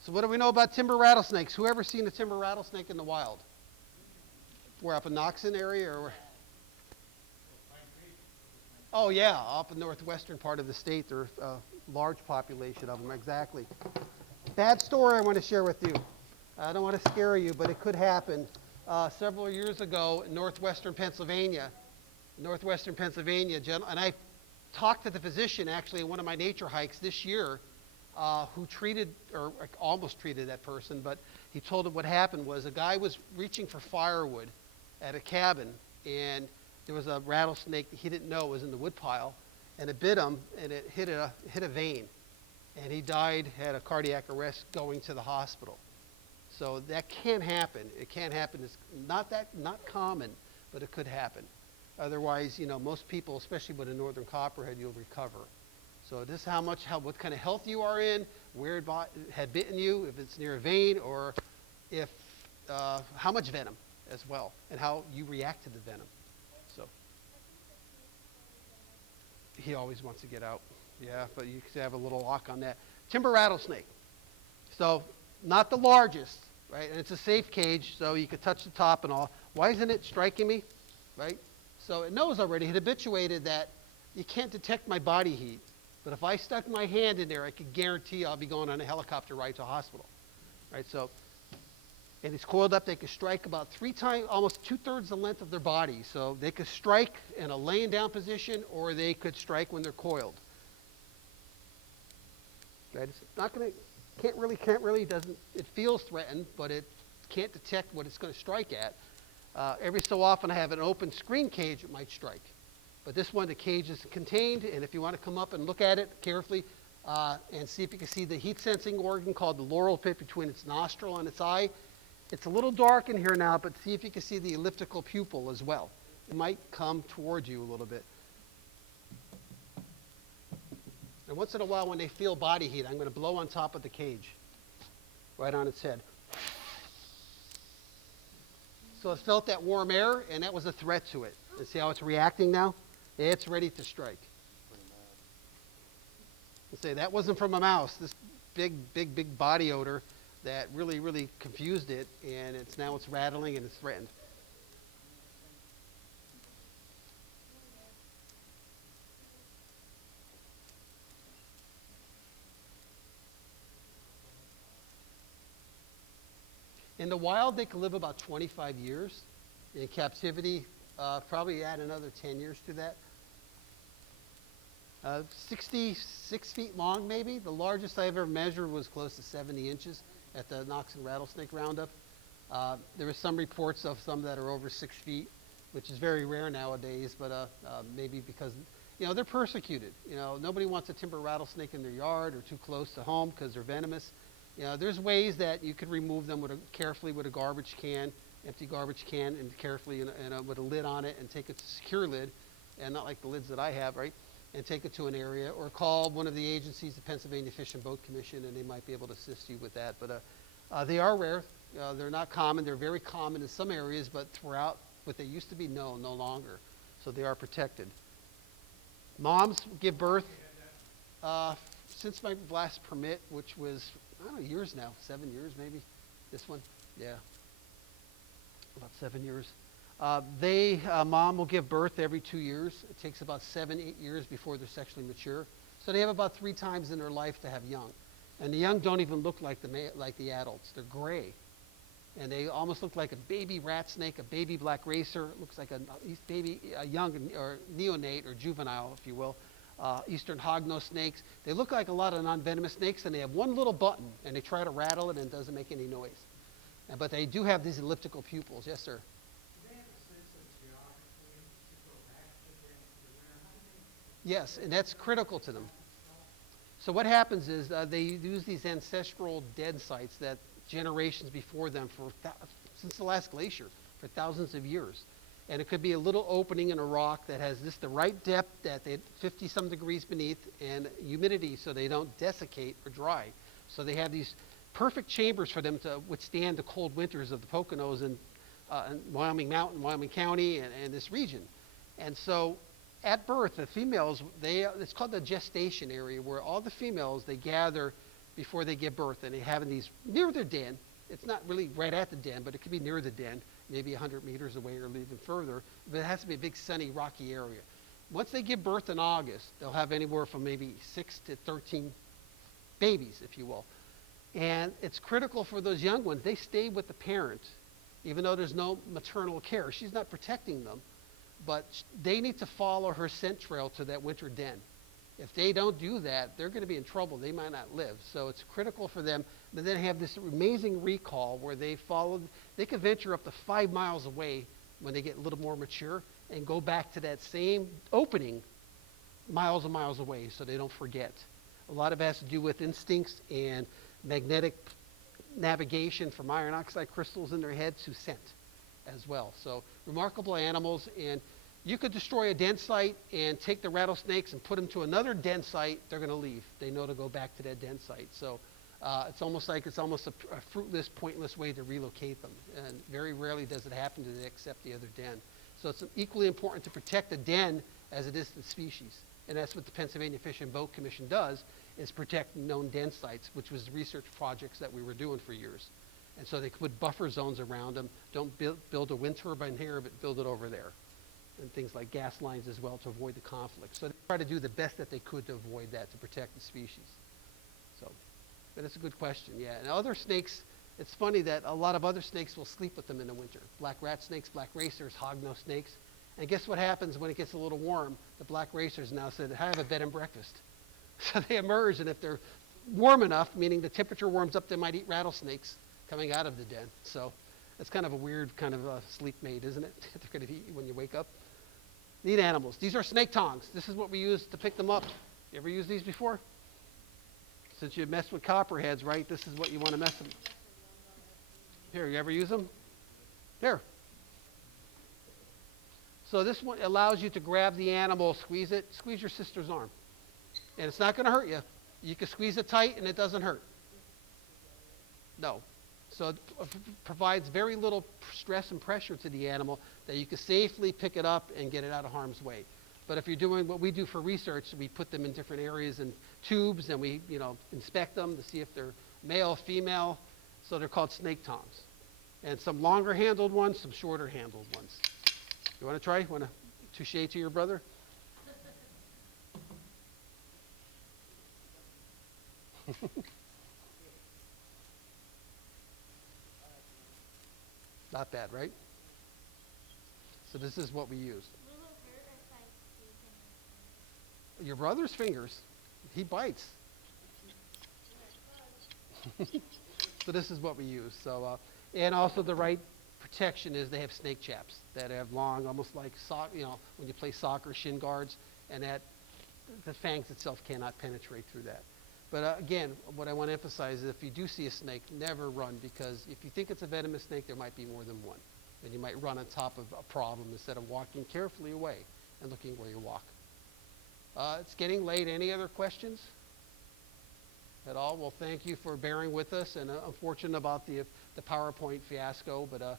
So what do we know about timber rattlesnakes? Who ever seen a timber rattlesnake in the wild? We're up in Knoxon area, or? Oh yeah, up in the northwestern part of the state, there's a large population of them, exactly. Bad story I want to share with you. I don't want to scare you, but it could happen. several years ago in northwestern Pennsylvania, and I talked to the physician actually in one of my nature hikes this year, who treated, or almost treated that person, but he told him what happened was a guy was reaching for firewood at a cabin, and there was a rattlesnake that he didn't know was in the wood pile, and it bit him, and it hit a vein, and he died, had a cardiac arrest, going to the hospital. So that can happen. It can happen. It's not common, but it could happen. Otherwise, most people, especially with a northern copperhead, you'll recover. So this is what kind of health you are in, where it had bitten you, if it's near a vein, or if how much venom as well, and how you react to the venom. So he always wants to get out. Yeah, but you can have a little lock on that. Timber rattlesnake. So not the largest, right? And it's a safe cage, so you could touch the top and all. Why isn't it striking me, right? So it knows already, it habituated that you can't detect my body heat. But if I stuck my hand in there, I could guarantee I'll be going on a helicopter ride to a hospital, right? So, and it's coiled up. They could strike about 3 times, almost 2/3 the length of their body. So they could strike in a laying down position, or they could strike when they're coiled. Right? It's not going to, can't really, doesn't, it feels threatened, but it can't detect what it's going to strike at. Every so often I have an open screen cage, it might strike. But this one, the cage is contained, and if you want to come up and look at it carefully and see if you can see the heat sensing organ called the laural pit between its nostril and its eye. It's a little dark in here now, but see if you can see the elliptical pupil as well. It might come toward you a little bit. And once in a while when they feel body heat, I'm going to blow on top of the cage, right on its head. So it felt that warm air, and that was a threat to it. And see how it's reacting now? It's ready to strike. And say that wasn't from a mouse. This big body odor that really confused it, and now it's rattling and it's threatened. In the wild, they can live about 25 years. In captivity, probably add another 10 years to that. 66 feet long, maybe. The largest I've ever measured was close to 70 inches at the Knox and Rattlesnake Roundup. There were some reports of some that are over 6 feet, which is very rare nowadays, but maybe because, they're persecuted. Nobody wants a timber rattlesnake in their yard or too close to home because they're venomous. There's ways that you could remove them carefully with a garbage can, empty garbage can, and carefully with a lid on it, and take it to a secure lid, and not like the lids that I have, right? And take it to an area, or call one of the agencies, the Pennsylvania Fish and Boat Commission, and they might be able to assist you with that. But they are rare. They're not common. They're very common in some areas, but throughout what they used to be, no longer. So they are protected. Moms give birth. Since my last permit, which was, I don't know, years now, 7 years maybe, this one, yeah, about 7 years. Mom will give birth every 2 years. It takes about 7-8 years before they're sexually mature. So they have about 3 times in their life to have young. And the young don't even look like the adults. They're gray. And they almost look like a baby rat snake, a baby black racer. It looks like a young or neonate or juvenile, if you will. Eastern hognose snakes. They look like a lot of non-venomous snakes, and they have one little button, and they try to rattle it, and it doesn't make any noise. But they do have these elliptical pupils. Yes, sir? Yes, and that's critical to them. So what happens is they use these ancestral dead sites that generations before them, since the last glacier, for thousands of years. And it could be a little opening in a rock that has the right depth, that 50-some degrees beneath, and humidity so they don't desiccate or dry. So they have these perfect chambers for them to withstand the cold winters of the Poconos and Wyoming Mountain, Wyoming County, and this region. And so at birth, the females, it's called the gestation area, where all the females, they gather before they give birth, and they have these near their den. It's not really right at the den, but it could be near the den, maybe 100 meters away or even further, but it has to be a big sunny rocky area. Once they give birth in August, they'll have anywhere from maybe 6 to 13 babies, if you will. And it's critical for those young ones, they stay with the parent even though there's no maternal care. She's not protecting them, but they need to follow her scent trail to that winter den. If they don't do that, they're going to be in trouble. They might not live. So it's critical for them to then have this amazing recall where they can venture up to 5 miles away when they get a little more mature and go back to that same opening miles and miles away so they don't forget. A lot of it has to do with instincts and magnetic navigation from iron oxide crystals in their head to scent as well. So remarkable animals, and you could destroy a den site and take the rattlesnakes and put them to another den site, they're going to leave. They know to go back to that den site. So it's almost a fruitless, pointless way to relocate them. And very rarely does it happen to they accept the other den. So it's equally important to protect the den as it is the species. And that's what the Pennsylvania Fish and Boat Commission does, is protect known den sites, which was research projects that we were doing for years. And so they could put buffer zones around them. Don't build a wind turbine here, but build it over there. And things like gas lines as well to avoid the conflict. So they try to do the best that they could to avoid that, to protect the species. So, but it's a good question, yeah. And other snakes, it's funny that a lot of other snakes will sleep with them in the winter. Black rat snakes, black racers, hognose snakes. And guess what happens when it gets a little warm? The black racers now said, I have a bed and breakfast. So they emerge, and if they're warm enough, meaning the temperature warms up, they might eat rattlesnakes coming out of the den. So it's kind of a weird kind of sleep mate, isn't it? They're going to eat you when you wake up. Neat animals. These are snake tongs. This is what we use to pick them up. You ever used these before? Since you mess with copperheads, right? This is what you want to mess them. Here, you ever use them? Here. So this one allows you to grab the animal, squeeze your sister's arm. And it's not going to hurt you. You can squeeze it tight and it doesn't hurt. No. So it provides very little stress and pressure to the animal that you can safely pick it up and get it out of harm's way. But if you're doing what we do for research, we put them in different areas in tubes, and we inspect them to see if they're male, female. So they're called snake tongs. And some longer handled ones, some shorter handled ones. You want to try? Want to touche to your brother? Not bad, right? So this is what we use. Will it hurt if I squeeze in Your brother's fingers, he bites. So this is what we use. So, and also the right protection is they have snake chaps that have long, almost like when you play soccer, shin guards, and that the fangs itself cannot penetrate through that. But again, what I want to emphasize is if you do see a snake, never run, because if you think it's a venomous snake, there might be more than one. And you might run on top of a problem instead of walking carefully away and looking where you walk. It's getting late. Any other questions at all? Well, thank you for bearing with us, and unfortunate about the PowerPoint fiasco, but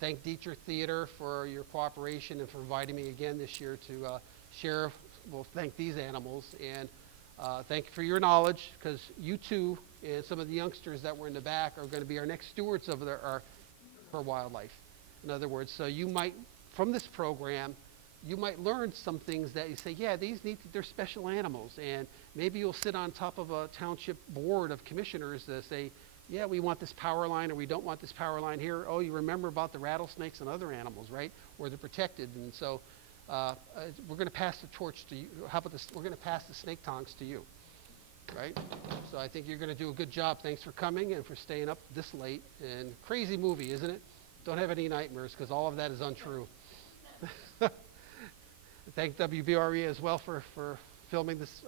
thank Dietrich Theater for your cooperation and for inviting me again this year to share. Well, thank these animals, and thank you for your knowledge, because you too and some of the youngsters that were in the back are going to be our next stewards of our wildlife. In other words, so you might, from this program, you might learn some things that you say, yeah, they're special animals, and maybe you'll sit on top of a township board of commissioners that say, yeah, we want this power line, or we don't want this power line here. Oh, you remember about the rattlesnakes and other animals, right? Where they're protected, and so we're going to pass the torch to you. How about this? We're going to pass the snake tongs to you, right? So I think you're going to do a good job. Thanks for coming and for staying up this late. And crazy movie, isn't it? Don't have any nightmares, because all of that is untrue. Thank WBRE as well for filming this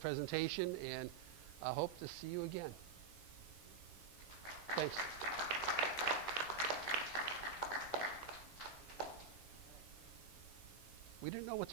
presentation, and I hope to see you again. Thanks. We didn't know what to